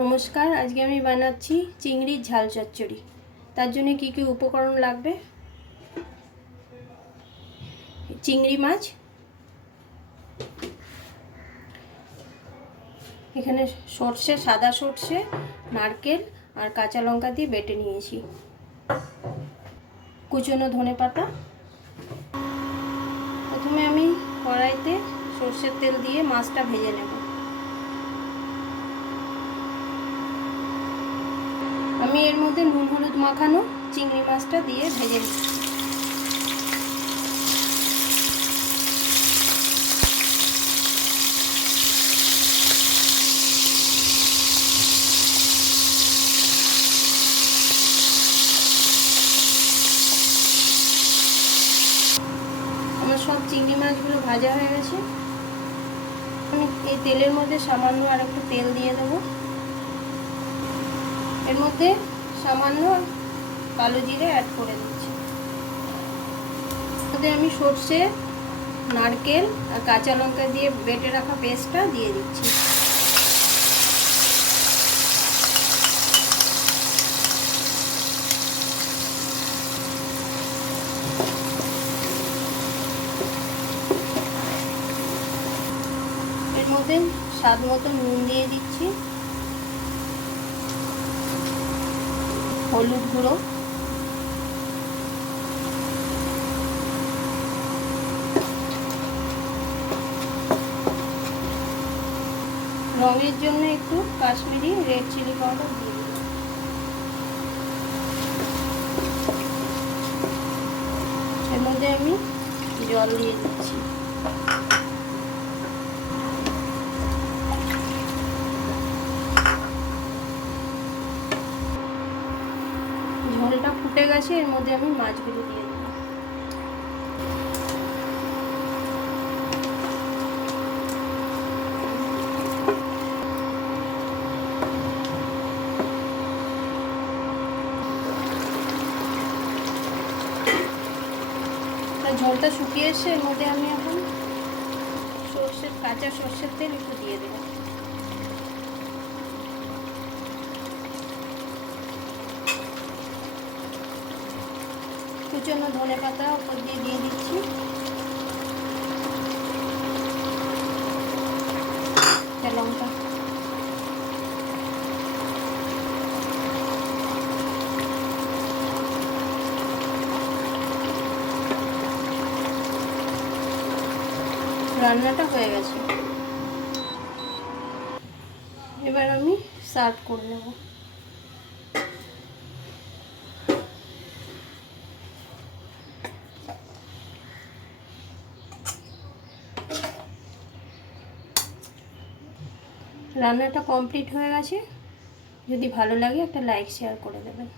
নমস্কার, আজকে আমি বানাচ্ছি চিংড়ির ঝাল চচ্চড়ি। তার জন্য কি কি উপকরণ লাগবে: চিংড়ি মাছ, এখানে সর্ষে, সাদা সর্ষে, নারকেল আর কাঁচা লঙ্কা দিয়ে বেটে নিয়েছি, কুচনো ধনেপাতা। প্রথমে আমি কড়াইতে সর্ষের তেল দিয়ে মাছটা ভেজে নেব। আমি এর মধ্যে নুন হলুদ মাখানো চিংড়ি মাছটা দিয়ে ভেজে নিচ্ছি। আমার সব চিংড়ি মাছগুলো ভাজা হয়ে গেছে। আমি এই তেলের মধ্যে সামান্য আর একটু তেল দিয়ে দেবো। এর মধ্যে সামান্য কালো জিরে অ্যাড করে দিচ্ছি। মধ্যে আমি সর্ষে, নারকেল আর কাঁচা লঙ্কা দিয়ে বেটে রাখা পেস্টটা দিয়ে দিচ্ছি। এর মধ্যে স্বাদ মতো নুন দিয়ে দিচ্ছি, হলুদ গুঁড়ো, রঙের জন্য একটু কাশ্মীরি রেড চিলি পাউডার দিয়ে দিই। এর মধ্যে আমি জল দিয়ে দিচ্ছি। ঝোলটা ফুটে গেছে, এর মধ্যে আমি মাছগুলো দিয়ে দিই। ঝোলটা শুকিয়ে এসে এর মধ্যে আমি এখন কাঁচা সর্ষের তেল একটু দিয়ে দেবো। কুচনো ধনেপাতা উপর দিয়ে দিচ্ছি। লঙ্কা, রান্নাটা হয়ে গেছে, এবার আমি সার্ভ করে নেব। রান্নাটা কমপ্লিট হয়ে গেছে। যদি ভালো লাগে একটা লাইক শেয়ার করে দেবেন।